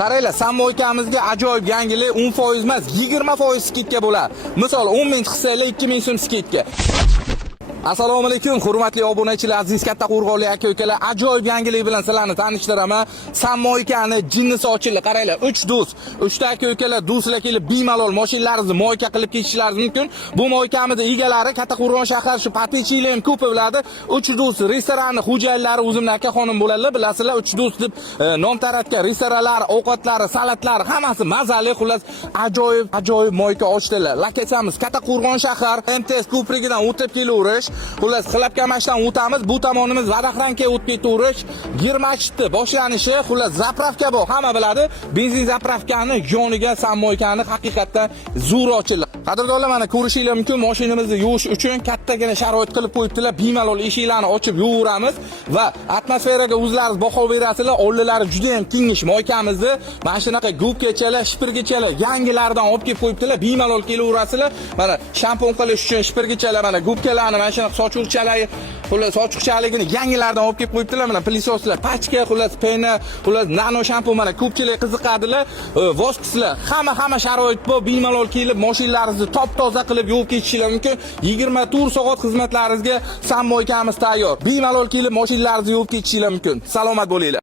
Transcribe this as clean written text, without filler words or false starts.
Qaranglar, sammoykamizga ajoyib yangilik 10% emas, 20% skidka bo'ladi. Misol 10 ming chiqsanglar 2 ming so'm skidka. Assalomu alaykum, hurmatli obunachilar, aziz katta qo'rg'onli aka-ukalar. Ajoyib yangilik bilan sizlarni tanishtiraman. Sammoykani jinnisi ochildi. Qaranglar, 3 do'st, 3 ta aka-ukalar do'stlar kelib bemalol mashinalaringizni moyka qilib ketishlaringiz mumkin. Bu moykamizning egalari katta qo'rg'on shahar shu Patichilar ham ko'p biladi. 3 do'st restoranni xo'jayinlari o'zimning aka-xonim bo'ladilar. Bilasizlar, 3 do'st deb nom taratgan restoranlar, ovqatlari, salatlar hammasi mazali, xullas ajoyib moyka ochdilar. Lokasiyamiz katta qo'rg'on shahar, MTS ko'prigidan o'tib kelaverish. Xullas, Xilabkamashdan o'tamiz, bu tomonimiz Vadaxranga o'tib ketaverish. Girmachitni boshlanishi, xullas, zapravka bor, hamma biladi. Benzin zapravkani yoniga sammoykani haqiqatdan zo'r ochildi. Qadrdonlar, mana ko'rishingiz mumkin, mashinamizni yuvish uchun kattagina sharoit qilib qo'yibdilar. Bemalol eshiklarni ochib yuvaveramiz va atmosferaga o'zlaringiz baho berasizlar. Oldilari juda ham kengish moykamizni mana shunaqa gubgachalar, shipirgachalar yangilaridan olib kelib qo'yibdilar. Bemalol kelaverasizlar. Mana shampun qilish uchun shipirgachalar, mana gubkalarni mana shunaqa sochuvchilarga, xullas, sochuvchiligini yangilaridan olib kelib qo'yibdilar. Mana plisoslar, pachka, xullas, pena, xullas, nano shampun, mana ko'pchilik qiziqadilar. Voskislar, hamma sharoit bor. Bemalol kelib mashinalaringizni top-toza qilib yuvib ketishingiz mumkin. 24 soat xizmatlaringizga sammoykamiz tayyor. Bemalol kelib mashinalaringizni yuvib ketishingiz mumkin. Salomat bo'linglar.